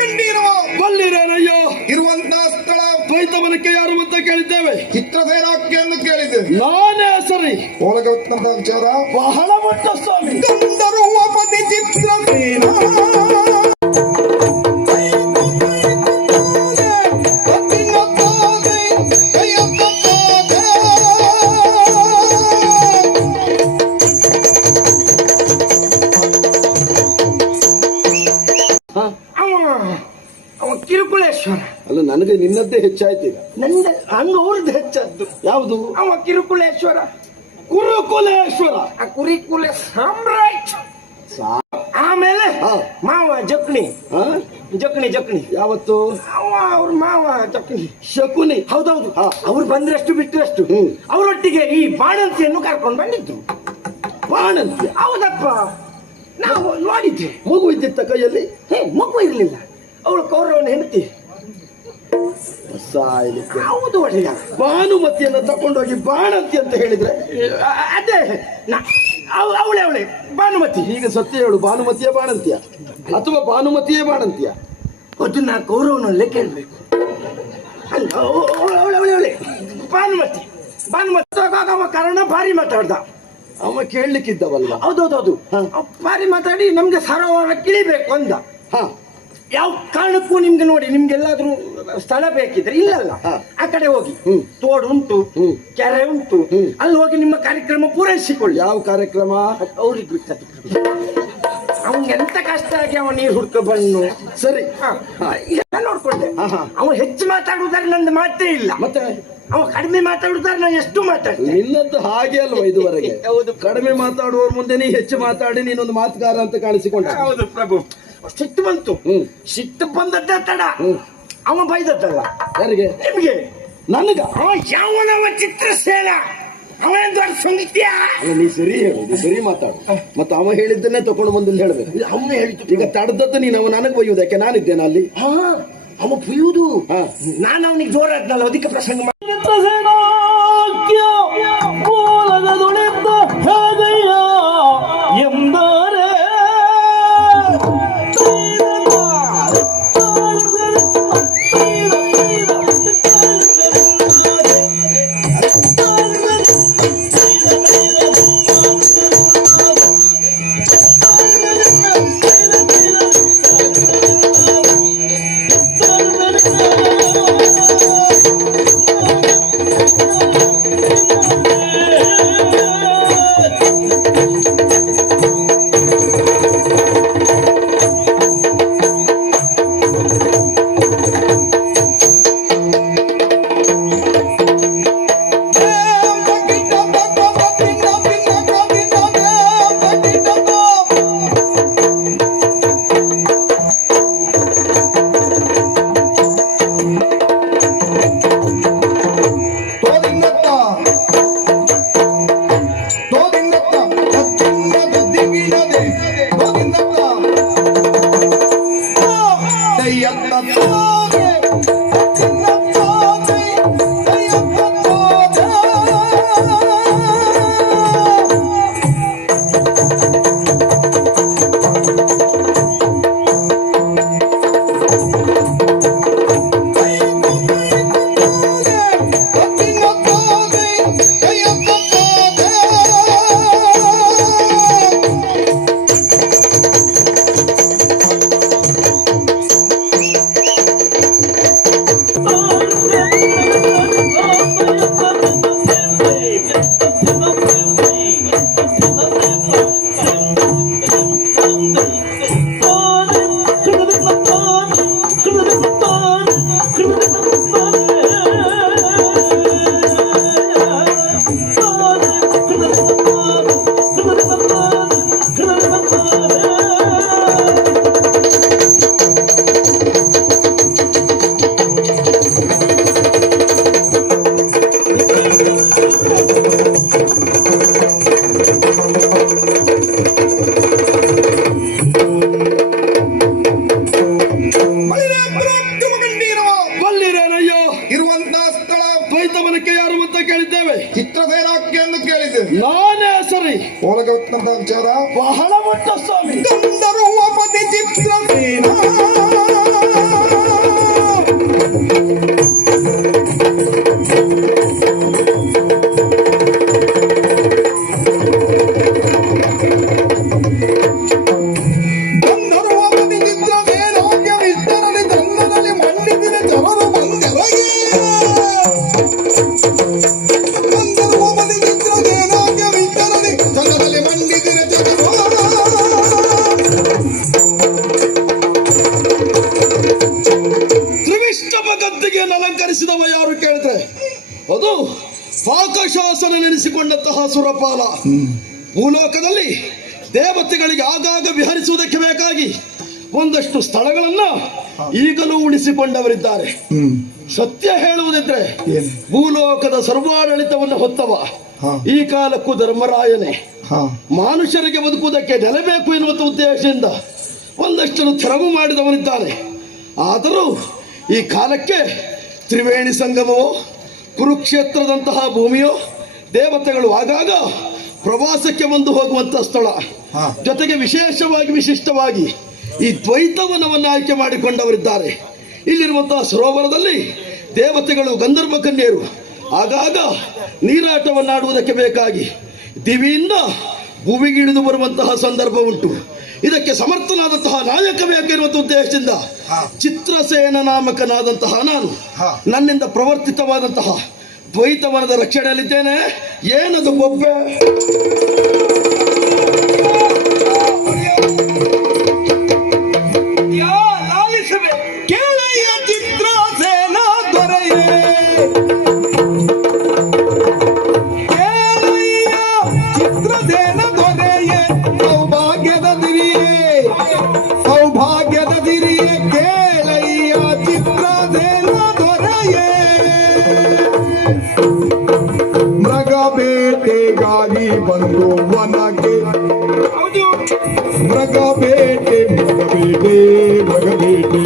ಕಂಡಿರುವ ಬಲ್ಲಿರೇನಯ್ಯೋ ಇರುವಂತಹ ಸ್ಥಳ. ದ್ವೈತವನಕ್ಕೆ ಯಾರು ಅಂತ ಕೇಳಿದ್ದೇವೆ? ಚಿತ್ರಸೇನಾಕ್ಕೆ ಎಂದು ಕೇಳಿದೆ ನಾನೇ ಸರಿ ಒಳಗೆ ವಿಚಾರ. ಬಹಳ ಮಟ್ಟ ಸ್ವಾಮಿ ಗಂಧರ್ವ ಪತಿ ಚಿತ್ರಸೇನ ನನಗೆ ನಿನ್ನದ್ದೇ ಹೆಚ್ಚಾಯ್ತು ಈಗ. ನಂದ ಹಂಗ ಅವ್ರದ್ದು ಹೆಚ್ಚದ್ದು. ಯಾವುದು? ಅವ ಕಿರುಕುಳೇಶ್ವರ. ಕುರುಕುಲೇಶ್ವರ. ಆ ಕುರಿಕುಲ ಸಾಮ್ರಾಜ್ಯ. ಸಾ- ಆಮೇಲೆ ಹಾ. ಮಾವ ಜಕ್ಣಿ? ಜಕ್ಣಿ ಜಕ್ಣಿ ಯಾವತ್ತು? ಅವ ಅವ್ರ ಮಾವ ಜಕ್ಣಿ ಶಕುನಿ. ಹೌದೌದು. ಹಾ. ಅವ್ರು ಬಂದ್ರಷ್ಟು ಬಿಟ್ಟರಷ್ಟು ಹ್ಮ್. ಅವರೊಟ್ಟಿಗೆ ಈ ಬಾಣಂತಿಯನ್ನು ಕರ್ಕೊಂಡು ಬಂದಿದ್ರು. ಬಾಣಂತಿ ಹೌದಪ್ಪ. ನಾವು ನೋಡಿದ್ವಿ ಮಗು ಇದ್ದಿತ್ತ ಕೈಯಲ್ಲಿ? ಹೇ ಮಗು ಇರಲಿಲ್ಲ. ಅವಳು ಕೌರವನ ಹೆಂಡತಿ. ಸಾಯ್ಲಿಕ್ಕೆ ಹೌದು ಒಳ್ಳೆಯ ಭಾನುಮತಿಯನ್ನು ತಕೊಂಡೋಗಿ ಬಾಣಂತಿ ಅಂತ ಹೇಳಿದ್ರೆ ಅದೇ ನಾ- ಅವ್- ಅವಳೆ ಅವಳೆ ಭಾನುಮತಿ. ಈಗ ಸತ್ಯ ಹೇಳು ಭಾನುಮತಿಯ ಬಾಣಂತಿಯ? ಅಥವಾ ಭಾನುಮತಿಯೇ ಬಾಣಂತಿಯ? ಅದನ್ನು ಕೌರವನಲ್ಲೇ ಕೇಳಬೇಕು. ಅವಳೆ ಅವಳೆ ಅವಳೆ ಭಾನುಮತಿ ಭಾನುಮತಿ ಅವ ಕಾರಣ ಭಾರಿ ಮಾತಾಡ್ದ. ಅವ ಕೇಳಲಿಕ್ಕಿದ್ದವಲ್ಲ ಹೌದೌದೌದು. ಭಾರಿ ಮಾತಾಡಿ ನಮ್ಗೆ ಸರೋವರ ಕಿಳಿಬೇಕು ಅಂದ. ಹ. ಯಾವ ಕಾರಣಕ್ಕೂ ನಿಮ್ಗೆ ನೋಡಿ ನಿಮ್ಗೆಲ್ಲಾದ್ರೂ ಸ್ಥಳ ಬೇಕಿದ್ರೆ ಇಲ್ಲಲ್ಲ. ಆ ಕಡೆ ಹೋಗಿ. ಹ್ಮ್. ತೋಡು ಉಂಟು ಹ್ಮ್. ಕೆರೆ ಉಂಟು. ಹ್ಮ್. ಅಲ್ಲಿ ಹೋಗಿ ನಿಮ್ಮ ಕಾರ್ಯಕ್ರಮ ಪೂರೈಸಿಕೊಳ್ಳಿ. ಯಾವ ಕಾರ್ಯಕ್ರಮ? ಅವ್ರಿಗೆ ಬಿಟ್ಟದ್ದು ಎಂತ ಕಷ್ಟ ಆಗಿ ಅವ ನೀರು ಹುಡ್ಕ ಬಣ್ಣ ಸರಿ. ಎಲ್ಲ ನೋಡ್ಕೊಂಡೆ. ಅವ ಹೆಚ್ಚು ಮಾತಾಡುವುದಾದ್ರೆ ನಂದು ಮಾತೇ ಇಲ್ಲ. ಮತ್ತೆ? ಅವ ಕಡಿಮೆ ಮಾತಾಡುವುದಾದ್ರೆ ನಾನು ಎಷ್ಟು ಮಾತಾಡ್ತೀನಿ? ನಿನ್ನದ್ದು ಹಾಗೆ ಅಲ್ವಾ ಇದುವರೆಗೆ? ಹೌದು. ಕಡಿಮೆ ಮಾತಾಡುವವ್ರ ಮುಂದೆ ನೀ ಹೆಚ್ಚು ಮಾತಾಡಿ ನೀನೊಂದು ಮಾತುಗಾರ ಅಂತ ಕಾಣಿಸಿಕೊಂಡ. ಹೌದು ಪ್ರಭು. ಸಿಟ್ಟು ಬಂತು. ಸಿಟ್ಟು ಬಂದದ್ದೇ ತಡ. ಅವ ಬೈದದ್ದಲ್ಲ. ಯಾರಿಗೆ? ನಿಮ್ಗೆ. ನನಗ? ಅವ ಯಾವನವ ಚಿತ್ರಸೇನ? ಅವನ ದೊಡ್ಡ ಸಂಗೀತ್ಯ ನೀ ಸರಿ ಹೇಳು. ಸರಿ ಮಾತಾಡು. ಮತ್ತೆ ಅವ ಹೇಳಿದ್ದನ್ನೇ ತಕೊಂಡು ಬಂದಿಲ್ಲ ಹೇಳ್ಬೇಕು. ಅವನು ಹೇಳಿದ್ದು. ಈಗ ತಡೆದದ್ದು ನೀನು ಅವ ನನಗೆ ಬೈಯುವುದಕ್ಕೆ ನಾನಿದ್ದೇನೆ ಅಲ್ಲಿ? ಹಾ ಅವ ಬೈಯುವುದು. ನಾನು ಅವನಿಗೆ ಜೋರಾದ್ನಲ್ಲ ಅದಕ್ಕೆ ಪ್ರಸಂಗ ಮಾಡಿ ಸ್ಥಳ ದ್ವೈತವನಕ್ಕೆ ಯಾರು ಅಂತ ಕೇಳಿದ್ದೇವೆ? ಚಿತ್ರಸೇನಾಕ್ಕೆ ಎಂದು ಕೇಳಿದೆ ನಾನೇ ಸರಿ ಒಳಗ ಹೊತ್ತಂತಹ ವಿಚಾರ ಬಹಳ ಮಟ್ಟ ಸ್ವಾಮಿ. ಸೇನಾ. ಗಂಧರ್ವಪತಿ ಚಿತ್ರವೇನೋಗ್ಯ ವಿಸ್ತರಣೆ ಸುರಪಾಲ. ಭೂಲೋಕದಲ್ಲಿ ದೇವತೆಗಳಿಗೆ ಆಗಾಗ ವಿಹರಿಸುವುದಕ್ಕೆ ಬೇಕಾಗಿ ಒಂದಷ್ಟು ಸ್ಥಳಗಳನ್ನ ಈಗಲೂ ಉಳಿಸಿಕೊಂಡವರಿದ್ದಾರೆ. ಸತ್ಯ ಹೇಳುವುದಿದ್ರೆ? ಭೂಲೋಕದ ಸರ್ವಾಡಳಿತವನ್ನು ಹೊತ್ತವ. ಈ ಕಾಲಕ್ಕೂ ಧರ್ಮರಾಯನೇ. ಮನುಷ್ಯರಿಗೆ ಬದುಕುವುದಕ್ಕೆ ನೆಲೆಬೇಕು ಎನ್ನುವ ಉದ್ದೇಶದಿಂದ ಒಂದಷ್ಟನ್ನು ತೆರವು ಮಾಡಿದವನಿದ್ದಾನೆ ಆದರೂ ಈ ಕಾಲಕ್ಕೆ ತ್ರಿವೇಣಿ ಸಂಗಮವೋ ಕುರುಕ್ಷೇತ್ರದಂತಹ ಭೂಮಿಯೋ ದೇವತೆಗಳು ಆಗಾಗ ಪ್ರವಾಸಕ್ಕೆ ಬಂದು ಹೋಗುವಂತಹ ಸ್ಥಳ. ಜೊತೆಗೆ ವಿಶೇಷವಾಗಿ ವಿಶಿಷ್ಟವಾಗಿ ಈ ದ್ವೈತವನವನ್ನು ಆಯ್ಕೆ ಮಾಡಿಕೊಂಡವರಿದ್ದಾರೆ. ಇಲ್ಲಿರುವಂತಹ ಸರೋವರದಲ್ಲಿ ದೇವತೆಗಳು ಗಂಧರ್ವ ಕನ್ಯರು ಆಗಾಗ ನೀರಾಟವನ್ನಾಡುವುದಕ್ಕೆ ಬೇಕಾಗಿ ದಿವಿಯಿಂದ ಭೂಮಿಗಿಳಿದು ಬರುವಂತಹ ಸಂದರ್ಭ ಉಂಟು ಇದಕ್ಕೆ ಸಮರ್ಥನಾದಂತಹ ನಾಯಕ ಬೇಕಿರುವಂತಹ ಉದ್ದೇಶದಿಂದ ಚಿತ್ರಸೇನ ನಾಮಕನಾದಂತಹ ನಾನು ನನ್ನಿಂದ ಪ್ರವರ್ತಿತವಾದಂತಹ ದ್ವೈತವನದ ರಕ್ಷಣೆಯಲ್ಲಿದ್ದೇನೆ ಏನದು ಬೊಬ್ಬೆ? ಬೇಟೆ ಮೃಗ ಬೇಟೆ ಮೃಗ ಬೇಟೆ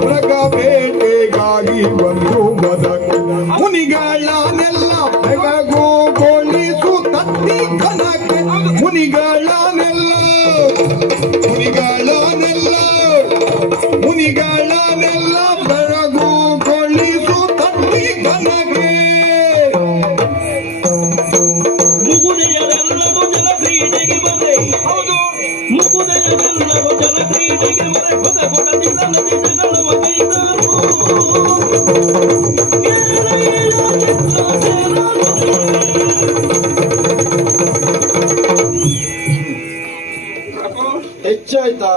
ಮೃಗ ಬೇಟೆಗಾಗಿ ಬಂದು ಬದಕ ಮುನಿಗಳನ್ನೆಲ್ಲ ಬೆಳಗುಗೊಳಿಸು ತತ್ತಿ ಕನಕ್ಕೆ. ಮುನಿಗಳನ್ನೆಲ್ಲ ಮುನಿಗಳನ್ನೆಲ್ಲ ಮುನಿಗಳನ್ನೆಲ್ಲ ಪ್ರಭು ಹೆಚ್ಚಾಯ್ತಾ?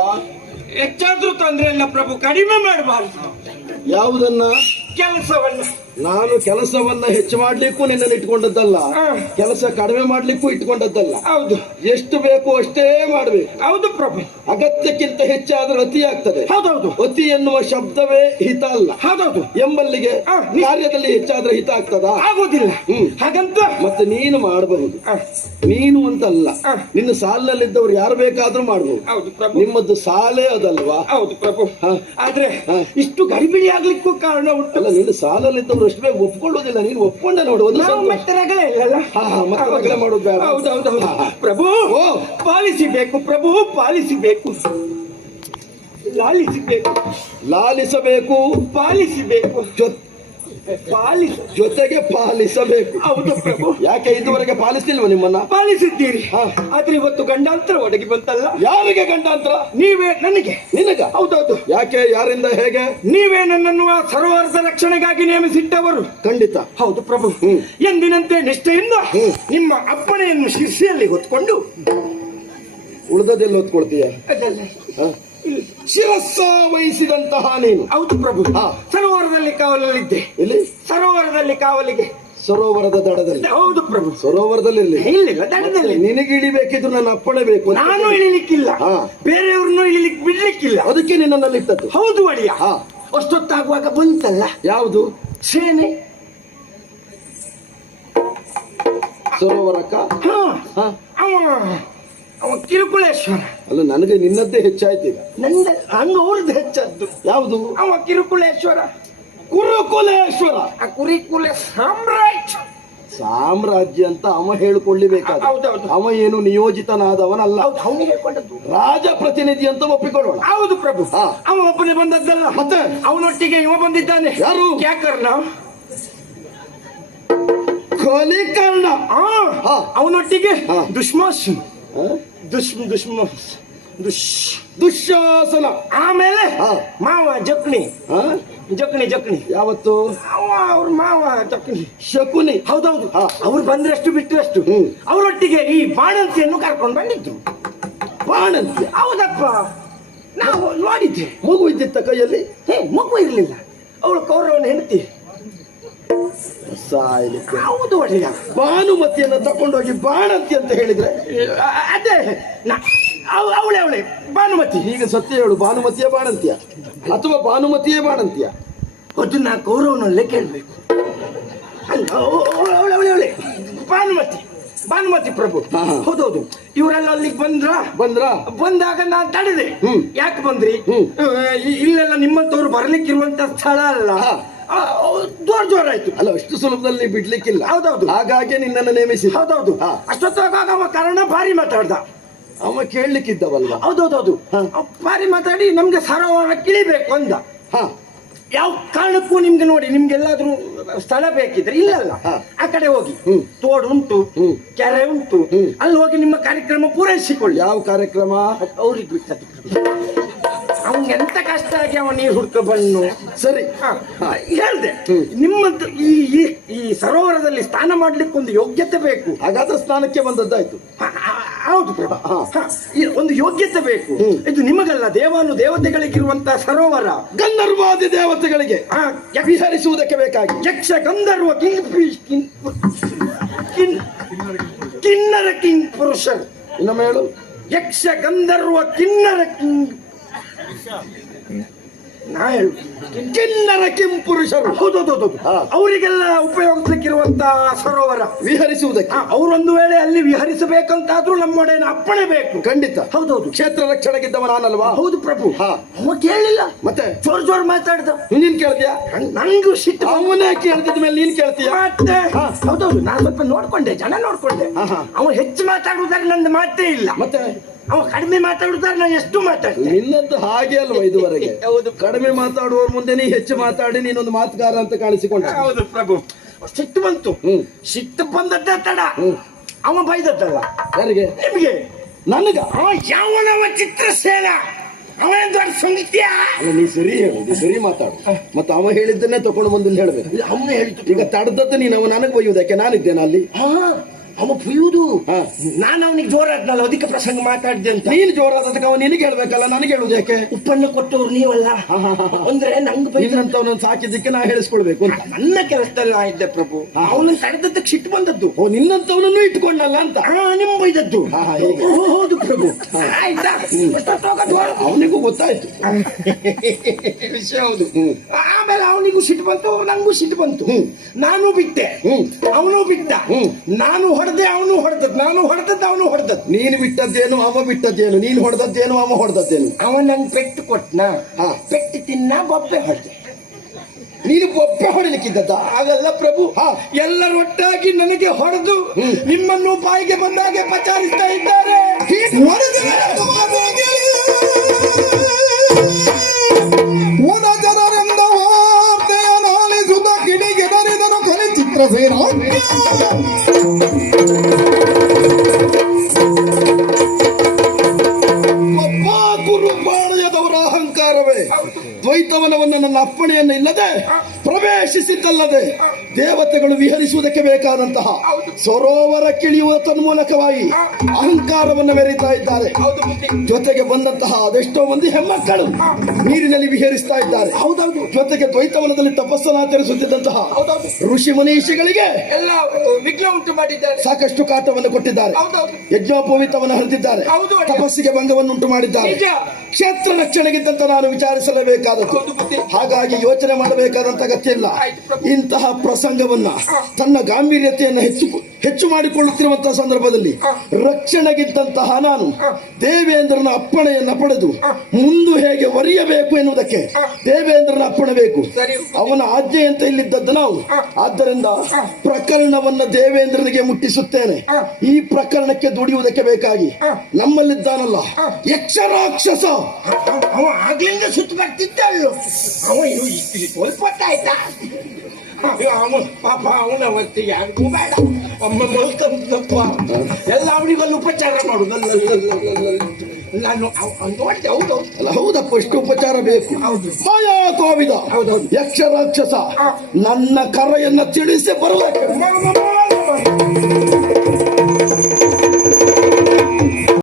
ಹೆಚ್ಚಾದ್ರೂ ತೊಂದ್ರೆ ಇಲ್ಲ ಪ್ರಭು ಕಡಿಮೆ ಮಾಡಬಾರ್ದು. ಯಾವುದನ್ನ? ಕೆಲಸವನ್ನು. ನಾನು ಕೆಲಸವನ್ನ ಹೆಚ್ಚು ಮಾಡ್ಲಿಕ್ಕೂ ನಿನ್ನನ್ನು ಇಟ್ಕೊಂಡದ್ದಲ್ಲ. ಕೆಲಸ ಕಡಿಮೆ ಮಾಡ್ಲಿಕ್ಕೂ ಇಟ್ಕೊಂಡದ್ದಲ್ಲ. ಹೌದು. ಎಷ್ಟು ಬೇಕು ಅಷ್ಟೇ ಮಾಡ್ಬೇಕು. ಹೌದು ಪ್ರಭು. ಅಗತ್ಯಕ್ಕಿಂತ ಹೆಚ್ಚಾದ್ರೆ ಅತಿ ಆಗ್ತದೆ. ಹೌದೌದು. ಅತಿ ಎನ್ನುವ ಶಬ್ದವೇ ಹಿತ ಅಲ್ಲ. ಹೌದೌದು. ಎಂಬಲ್ಲಿಗೆ. ಕಾರ್ಯದಲ್ಲಿ ಹೆಚ್ಚಾದ್ರೆ ಹಿತ ಆಗ್ತದ? ಆಗೋದಿಲ್ಲ ಹ್ಮ್. ಹಾಗಂತ ಮತ್ತೆ ನೀನು ಮಾಡಬಹುದು. ನೀನು ಅಂತಲ್ಲ. ನಿನ್ನ ಸಾಲಲ್ಲಿದ್ದವ್ರು ಯಾರು ಬೇಕಾದ್ರೂ ಮಾಡಬಹುದು ಹೌದು ಪ್ರಭು. ನಿಮ್ಮದ್ದು ಸಾಲೇ ಅದಲ್ವಾ? ಹೌದು ಪ್ರಭು. ಆದ್ರೆ. ಇಷ್ಟು ಗಡಿಬಿಡಿ ಆಗ್ಲಿಕ್ಕೂ ಕಾರಣ ಉಂಟಲ್ಲ ನಿನ್ನ ಸಾಲಲ್ಲಿದ್ದವರು ಅಷ್ಟು ಒಪ್ಕೊಳ್ಳೋದಿಲ್ಲ ನೀನು ಒಪ್ಕೊಂಡೆ ನೋಡು ಒಂದು ನಾವು ಸಂತೋಷ. ಮತ್ತೆ ರಗಳೆ ಇಲ್ಲಲ್ಲ? ಹಾ, ಹಾ, ಮತ್ತೆ ರಗಳೆ ಮಾಡೋದು ಬೇಡ. ಪ್ರಭು ಓ. ಪಾಲಿಸಿಬೇಕು ಪ್ರಭು ಪಾಲಿಸಿಬೇಕು. ಲಾಲಿಸಬೇಕು. ಲಾಲಿಸಬೇಕು. ಪಾಲಿಸಬೇಕು. ಜೊ- ಪಾಲಿಸ ಜೊತೆಗೆ ಪಾಲಿಸಬೇಕು. ಹೌದು ಪ್ರಭು. ಯಾಕೆ ಇದುವರೆಗೆ ಪಾಲಿಸಿಲ್ವ ನಿಮ್ಮನ್ನ? ಪಾಲಿಸಿದ್ದೀರಿ. ಆದ್ರೆ ಇವತ್ತು ಗಂಡಾಂತರ ಒಡಗಿ ಬಂತಲ್ಲ? ಯಾರಿಗೆ ಗಂಡಾಂತರ? ನೀವೇ ನನಗೆ. ನಿನಗ? ಹೌದೌದು. ಯಾಕೆ ಯಾರಿಂದ ಹೇಗೆ? ನೀವೇ ನನ್ನನ್ನು ಆ ಸರೋವರದ ರಕ್ಷಣೆಗಾಗಿ ನೇಮಿಸಿಟ್ಟವರು. ಖಂಡಿತ. ಹೌದು ಪ್ರಭು. ಎಂದಿನಂತೆ ನಿಷ್ಠೆಯಿಂದ ನಿಮ್ಮ ಅಪ್ಪಣೆಯನ್ನು ಶಿರ್ಸಿಯಲ್ಲಿ ಹೊತ್ಕೊಂಡು. ಉಳಿದದೆಲ್ಲ ಹೊತ್ಕೊಳ್ತೀಯ? ಶಿರಸ್ಸ ವಹಿಸಿದಂತಹ ನೀನು. ಹೌದು ಪ್ರಭು. ಹಾ. ಸರೋವರದಲ್ಲಿ ಕಾವಲಲ್ಲಿದ್ದೆ. ಇಲ್ಲಿ ಸರೋವರದಲ್ಲಿ ಕಾವಲಿಗೆ. ಸರೋವರದ ದಡದಲ್ಲಿ. ಹೌದು ಪ್ರಭು. ಸರೋವರದಲ್ಲಿ ಇಲ್ಲಿಲ್ಲ ದಡದಲ್ಲಿ. ನಿನಗೆ ಇಳಿಬೇಕಿದ್ರು ನನ್ನ ಅಪ್ಪಣೆ ಬೇಕು ಅಂತ. ನಾನು ಇಳಿಲಿಕ್ಕಿಲ್ಲ. ಹಾ. ಬೇರೆಯವ್ರನ್ನು ಇಳಿಲಿಕ್ ಬಿಡ್ಲಿಕ್ಕಿಲ್ಲ. ಅದಕ್ಕೆ ನಿನ್ನಲ್ಲಿ ಇಟ್ಟದ್ದು ಹೌದು ಅಡಿಯ ಹಾ. ಅಷ್ಟೊತ್ತಾಗುವಾಗ ಬಂತಲ್ಲ? ಯಾವುದು? ಸೇನೆ. ಸರೋವರಕ್ಕ ಹಾ. ಹಾ. ಅವ ಅವ ಕಿರುಕುಳೇಶ್ವರ. ಅಲ್ಲ ನನಗೆ ನಿನ್ನದ್ದೇ ಹೆಚ್ಚಾಯ್ತು ಈಗ. ನಂದ ಹಂಗ ಅವ್ರದ್ದು ಹೆಚ್ಚದ್ದು. ಯಾವುದು? ಅವ ಕಿರುಕುಳೇಶ್ವರ. ಕುರುಕುಲೇಶ್ವರ. ಆ ಕುರಿಕುಲ ಸಾಮ್ರಾಟ್ ಸಾಮ್ರಾಜ್ಯ ಅಂತ ಅವ ಹೇಳಿಕೊಳ್ಳಬೇಕಾದ ಹೌದೌದು. ಅವ ಏನು ನಿಯೋಜಿತನಾದವನಲ್ಲ. ಹೌದು ಅವನಿಗೆ ಹೇಳ್ಕೊಂಡದ್ದು. ರಾಜ ಪ್ರತಿನಿಧಿ ಅಂತ ಒಪ್ಪಿಕೊಳ್ಳೋಣ. ಹೌದು ಪ್ರಭು. ಹಾ. ಅವ ಒಬ್ಬನೇ ಬಂದದ್ದಲ್ಲ. ಮತ್ತೆ? ಅವನೊಟ್ಟಿಗೆ ಇವ ಬಂದಿದ್ದಾನೆ. ಯಾರು? ಕ್ಯಾಕರ್ನ. ಕಲಿಕರ್ಣ. ಆ, ಹಾ. ಅವನೊಟ್ಟಿಗೆ ಹಾ. ದುಶ್ಮಾಸ್ ಹ? ದುಶ್ ದುಷ್ಮ ದುಶ್ ದುಶ್ಯಾಸನ ಆಮೇಲೆ. ಮಾವ ಜಕ್ಣಿ ಹ? ಜಕ್ಣಿ ಜಕ್ಣಿ ಯಾವತ್ತು? ಅವ ಅವ್ರ ಮಾವ ಜಕ್ಣಿ ಶಕುನಿ. ಹೌದೌದು. ಅವ್ರು ಬಂದ್ರಷ್ಟು ಬಿಟ್ಟರಷ್ಟು. ಅವರೊಟ್ಟಿಗೆ ಈ ಬಾಣಂತಿಯನ್ನು ಕರ್ಕೊಂಡು ಬಂದಿದ್ರು. ಬಾಣಂತಿ. ಹೌದಪ್ಪ. ನಾವು ನೋಡಿದ್ವಿ ಮಗು ಇದ್ದಿತ್ತ ಕೈಯಲ್ಲಿ? ಮಗು ಇರಲಿಲ್ಲ. ಅವಳು ಕೌರವನ ಹೆಂಡತಿ. ಸಾಯ್ಲಿಕ್ಕೆ ಹೌದು ಒಡೆಯ ಭಾನುಮತಿಯನ್ನ ತಕೊಂಡೋಗಿ ಬಾಣಂತಿ ಅಂತ ಹೇಳಿದ್ರೆ ಅದೇ ಅವಳೆ ಅವಳೆ ಭಾನುಮತಿ. ಈಗ ಸತ್ಯ ಹೇಳು ಭಾನುಮತಿಯ ಬಾಣಂತಿಯ? ಅಥವಾ ಭಾನುಮತಿಯೇ ಬಾಣಂತಿಯ? ಅದು ನಾ ಕೌರವನಲ್ಲೇ ಕೇಳಬೇಕು. ಅವಳೆ ಅವಳೆ ಅವಳೆ ಭಾನುಮತಿ ಭಾನುಮತಿ ಪ್ರಭು. ಹೌದೌದು. ಇವರೆಲ್ಲ ಅಲ್ಲಿಗೆ ಬಂದ್ರ? ಬಂದ್ರ? ಬಂದಾಗ ನಾನ್ ತಡೆದೆ. ಯಾಕೆ ಬಂದ್ರಿ? ಇಲ್ಲೆಲ್ಲ ನಿಮ್ಮಂತವ್ರು ಬರ್ಲಿಕ್ಕಿರುವಂತ ಸ್ಥಳ ಅಲ್ಲ. ಜೋರ್ ಜೋರಾಯ್ತು ಅಲ್ಲ ಅಷ್ಟು ಸುಲಭದಲ್ಲಿ ಬಿಡ್ಲಿಕ್ಕಿಲ್ಲ. ಹೌದೌದು. ಹಾಗಾಗಿ ನಿನ್ನನ್ನು ನೇಮಿಸಿ. ಹೌದೌದು. ಅಷ್ಟೊತ್ತಾಗ ಅವ ಕಾರಣ ಭಾರಿ ಮಾತಾಡ್ದ. ಅವ ಹೌದು ಹೌದೌದೌದು. ಭಾರಿ ಮಾತಾಡಿ ನಮ್ಗೆ ಸರೋವರ ಕಿಳಿಬೇಕು ಅಂದ. ಹಾ. ಯಾವ ಕಾರಣಕ್ಕೂ ನಿಮ್ಗೆ ನೋಡಿ ನಿಮ್ಗೆಲ್ಲಾದ್ರೂ ಸ್ಥಳ ಬೇಕಿದ್ರೆ ಇಲ್ಲಲ್ಲ. ಅಲ್ಲ ಆ ಕಡೆ ಹೋಗಿ. ತೋಡು ಉಂಟು. ಕೆರೆ ಉಂಟು. ಅಲ್ಲಿ ಹೋಗಿ ನಿಮ್ಮ ಕಾರ್ಯಕ್ರಮ ಪೂರೈಸಿಕೊಳ್ಳಿ. ಯಾವ ಕಾರ್ಯಕ್ರಮ? ಅವ್ರಿಗೆ ಬಿಟ್ಟದ್ದು ಅವ್ನಿಗೆ ಎಂತ ಕಷ್ಟ ಆಗಿ ಅವ ನೀರು ಹುಡ್ಕ ಬಣ್ಣು ಸರಿ. ಹೇಳ್ದೆ. ನಿಮ್ಮ ನಿಮ್ಮದ್ದು ಈ ಈ- ಸರೋವರದಲ್ಲಿ ಸ್ನಾನ ಮಾಡ್ಲಿಕ್ಕೆ ಒಂದು ಯೋಗ್ಯತೆ ಬೇಕು. ಹಾಗಾದ್ರೆ ಸ್ನಾನಕ್ಕೆ ಬಂದದ್ದಾಯ್ತು. ಹೌದು ಪ್ರಭು. ಒಂದು ಯೋಗ್ಯತೆ ಬೇಕು. ಇದು ನಿಮಗಲ್ಲ ದೇವಾನು ದೇವತೆಗಳಿಗಿರುವಂತಹ ಸರೋವರ. ಗಂಧರ್ವಾದಿ ದೇವತೆಗಳಿಗೆ ವಿಹರಿಸುವುದಕ್ಕೆ ಬೇಕಾಗಿ. ಯಕ್ಷ ಗಂಧರ್ವ ಕಿಂಗ್ ಕಿನ್ನರ ಕಿಂಗ್ ಪುರುಷರು. ಇನ್ನೊಮ್ಮೆ ಹೇಳು. ಯಕ್ಷ ಗಂಧರ್ವ ಕಿನ್ನರ ಕಿಂಗ್ ನಾ ಕಿನ್ನರ ಕಿಂ ಪುರುಷರು ಹಾ. ಅವರಿಗೆಲ್ಲ ಉಪಯೋಗಿಸಲಿಕ್ಕಿರುವಂತ ಸರೋವರ. ವಿಹರಿಸುವುದಕ್ಕೆ. ಅವರೊಂದು ವೇಳೆ ಅಲ್ಲಿ ವಿಹರಿಸಬೇಕಂತಾದ್ರೂ ನಮ್ಮೊಡೆಯನ ಅಪ್ಪಣೆ ಬೇಕು. ಖಂಡಿತ. ಹೌದೌದು. ಕ್ಷೇತ್ರ ರಕ್ಷಣೆಗಿದ್ದವ ನಾನಲ್ವಾ? ಹೌದು ಪ್ರಭು. ಹಾ. ಅವ ಕೇಳಲಿಲ್ಲ ಮತ್ತೆ? ಜೋರ್ ಜೋರ್ ಮಾತಾಡ್ದ. ನೀನ್ ಕೇಳ್ತೀಯಾ? ನಂಗೂ ಸಿಟ್ಟು. ಅವನೇ ಕೇಳ್ತಿದ ಮೇಲೆ ನೀನ್ ಕೇಳ್ತೀಯ? ಮತ್ತೆ. ಹೌದೌದು. ನಾನು ಸ್ವಲ್ಪ ನೋಡ್ಕೊಂಡೆ ಜನ ನೋಡ್ಕೊಂಡೆ. ಹಾ, ಹಾ. ಅವ ಹೆಚ್ಚು ಮಾತಾಡುವುದಾದ್ರೆ ನಂದು ಮಾತೇ ಇಲ್ಲ. ಮತ್ತೆ? ಅವ ಕಡಿಮೆ ಮಾತಾಡುತ್ತಾರೆ ನಾನು ಎಷ್ಟು ಮಾತಾಡ್ತೀನಿ? ನಿನ್ನಂತೂ ಹಾಗೆ ಅಲ್ವಾ ಇದುವರೆಗೆ? ಹೌದು. ಕಡಿಮೆ ಮಾತಾಡುವವ್ರ ಮುಂದೆ ನೀ ಹೆಚ್ಚು ಮಾತಾಡಿ ನೀನೊಂದು ಮಾತುಗಾರ ಅಂತ ಕಾಣಿಸಿಕೊಂಡ. ಹೌದು ಪ್ರಭು. ಸಿಟ್ಟು ಬಂತು. ಹ್ಮ್. ಸಿಟ್ಟು ಬಂದದ್ದ ತಡ. ಹ್ಮ್. ಅವ ಬೈದದ್ದಲ್ಲ. ಯಾರಿಗೆ? ನಿಮ್ಗೆ? ನನಗ? ಅವ ಚಿತ್ರ ಸೇನ ದೊಡ್ಡ ಸಂಗತಿಯ ಅಲ್ಲ ನೀ ಸರಿ ಹೇಳು ನೀ ಸರಿ ಮಾತಾಡು. ಮತ್ತೆ ಅವ ಹೇಳಿದ್ದನ್ನೇ ತಕೊಂಡು ಬಂದು ಇಲ್ಲಿ ಹೇಳ್ಬೇಕು. ಅವನು ಹೇಳಿದ್ದು ಈಗ ತಡೆದದ್ದು ನೀನು ಅವ ನನಗೆ ಒಯ್ಯುವುದಕ್ಕೆ ನಾನಿದ್ದೇನೆ ಅಲ್ಲಿ? ಹಾ. ಅವ ಹಾ. ನಾನು ಅವನಿಗೆ ಜೋರಾದ್ನಲ್ಲ ಅದಕ್ಕೆ ಪ್ರಸಂಗ ಮಾತಾಡಿದೆ ಅಂತ. ನೀನು ಜೋರಾದದಕ್ಕೆ ಅವನು ನಿನಗೆ ಹೇಳ್ಬೇಕಲ್ಲ ನನಗೆ ಹೇಳುದು ಯಾಕೆ? ಉಪ್ಪನ್ನು ಕೊಟ್ಟವ್ರು ನೀವಲ್ಲ. ಅಂದ್ರೆ ನಂಗೆ ಬೈದಂತ ನಿನ್ನಂತವನನ್ನು ಸಾಕಿದ್ದಕ್ಕೆ ನಾ ಹೇಳಿಸ್ಕೊಳ್ಬೇಕು ಅಂತ. ನನ್ನ ಕೆಲಸದಲ್ಲಿ ನಾ ಇದ್ದೆ ಪ್ರಭು ಅವನು ಕರೆದದಕ್ಕೆ ಸಿಟ್ಟು ಬಂದದ್ದು. ಓ ನಿನ್ನಂತವನನ್ನು ಇಟ್ಕೊಂಡಲ್ಲ ಅಂತ. ಹಾ ನಿಮ್ ಬೈದದ್ದು. ಹೌದು ಪ್ರಭು. ಆಯ್ತಾ. ಅವನಿಗೂ ಗೊತ್ತಾಯ್ತು. ವಿಷಯ ಹೌದು. ಆಮೇಲೆ ಅವನಿಗೂ ಸಿಟ್ಟು ಬಂತು ನಂಗೂ ಸಿಟ್ಟು ಬಂತು. ನಾನು ಬಿಟ್ಟೆ. ಹ್ಮ್. ಅವನು ಬಿಟ್ಟ. ನಾನು ಹೊಡೆದೆ ಅವನು ಹೊಡೆದದ್ದು ನಾನು ಹೊಡೆದದ್ದು ಅವನು ಹೊಡೆದದ್ದು. ನೀನು ಬಿಟ್ಟದ್ದೇನು ಅವ ಬಿಟ್ಟದ್ದೇನು ನೀನು ಹೊಡೆದದ್ದೇನು ಅವ ಹೊಡೆದದ್ದೇನು? ಅವ ನಂಗೆ ಪೆಟ್ಟು ಕೊಟ್ನ ಹಾ. ಪೆಟ್ಟು ತಿನ್ನ ಬೊಬ್ಬೆ ಹೊಡೆದೆ. ನೀನು ಬೊಬ್ಬೆ ಹೊಡಿಲಿಕ್ಕಿದ್ದದ್ದ? ಆಗಲ್ಲ ಪ್ರಭು ಹಾ. ಎಲ್ಲರೊಟ್ಟಾಗಿ ನನಗೆ ಹೊಡೆದು ನಿಮ್ಮನ್ನು ಬಾಯಿಗೆ ಬಂದಾಗೆ ಪಚಾರಿಸ್ತಾ ಇದ್ದಾರೆ. ಊರ ಗುರು ಪಾಳಯದವರ ಅಹಂಕಾರವೇ ದ್ವೈತವನವನ್ನು ನನ್ನ ಅಪ್ಪಣೆಯನ್ನು ಇಲ್ಲದೆ ಪ್ರವೇಶಿಸಿದ್ದಲ್ಲದೆ ದೇವತೆಗಳು ವಿಹರಿಸುವುದಕ್ಕೆ ಬೇಕಾದಂತಹ ಸರೋವರ ಕಿಳಿಯುವ ತನ್ಮೂಲಕವಾಗಿ ಅಹಂಕಾರವನ್ನು ಮೆರೀತಾ ಇದ್ದಾರೆ. ಜೊತೆಗೆ ಬಂದಂತಹ ಅದೆಷ್ಟೋ ಮಂದಿ ಹೆಮ್ಮಕ್ಕಳು ನೀರಿನಲ್ಲಿ ವಿಹರಿಸ್ತಾ ಇದ್ದಾರೆ. ಹೌದೌದು. ಜೊತೆಗೆ ದ್ವೈತವನದಲ್ಲಿ ತಪಸ್ಸನ್ನಾಚರಿಸುತ್ತಿದ್ದಂತಹ ಋಷಿ ಮನೀಷಿಗಳಿಗೆ ಎಲ್ಲ ವಿಘ್ನ ಉಂಟು ಮಾಡಿದ್ದಾರೆ. ಸಾಕಷ್ಟು ಕಾಟವನ್ನು ಕೊಟ್ಟಿದ್ದಾರೆ. ಯಜ್ಞೋಪವಿತವನ್ನು ಹರಿದಿದ್ದಾರೆ. ತಪಸ್ಸಿಗೆ ಭಂಗವನ್ನು ಉಂಟು ಮಾಡಿದ್ದಾರೆ ಕ್ಷೇತ್ರ ರಕ್ಷಣೆಗಿದ್ದಂತ ನಾನು ವಿಚಾರಿಸಲೇಬೇಕಾದದ್ದು ಹಾಗಾಗಿ ಯೋಚನೆ ಮಾಡಬೇಕಾದಂತ ಅಗತ್ಯ ಇಲ್ಲ. ಇಂತಹ ಪ್ರಸಂಗವನ್ನ ತನ್ನ ಗಾಂಭೀರ್ಯತೆಯನ್ನು ಹೆಚ್ಚು ಹೆಚ್ಚು ಮಾಡಿಕೊಳ್ಳುತ್ತಿರುವಂತಹ ಸಂದರ್ಭದಲ್ಲಿ ರಕ್ಷಣೆಗಿದ್ದಂತಹ ನಾನು ದೇವೇಂದ್ರನ ಅಪ್ಪಣೆಯನ್ನ ಪಡೆದು ಮುಂದು ಹೇಗೆ ಒರಿಯಬೇಕು ಎನ್ನುವುದಕ್ಕೆ ದೇವೇಂದ್ರನ ಅಪ್ಪಣೆ ಬೇಕು. ಅವನ ಆಜ್ಞೆಯಂತೆ ಇಲ್ಲಿದ್ದದ್ದು ನಾವು. ಆದ್ದರಿಂದ ಪ್ರಕರಣವನ್ನ ದೇವೇಂದ್ರನಿಗೆ ಮುಟ್ಟಿಸುತ್ತೇನೆ. ಈ ಪ್ರಕರಣಕ್ಕೆ ದುಡಿಯುವುದಕ್ಕೆ ಬೇಕಾಗಿ ನಮ್ಮಲ್ಲಿದ್ದಾನಲ್ಲ ಯಕ್ಷ ರಾಕ್ಷಸ. ಸುತ್ತ ಅವ ಬಿದ್ದಲ್ಲು ಅವ ಇವು ಒಲ್ಪಟ್ಟಾಯ್ತ ಅವನು ಪಾಪ ಅವನ ಅವಸ್ಥೆ ಯಾರಿಗೂ ಬೇಡ ಅಮ್ಮ ಮಲ್ಕಂತಪ್ಪ ಎಲ್ಲ ಅವನಿಗಲ್ಲಿ ಉಪಚಾರ ಮಾಡುದಲ್ಲ ನಾನು ನೋಡಿದೆ ಹೌದು ಅಲ್ಲ ಹೌದಪ್ಪ ಎಷ್ಟು ಉಪಚಾರ ಬೇಕು ಹೌದು ಮಾಯಾ ಕೋವಿದ ಹೌದು ಯಕ್ಷ ರಾಕ್ಷಸ ನನ್ನ ಕರೆಯನ್ನ ತಿಳಿಸಿ ಬರುವ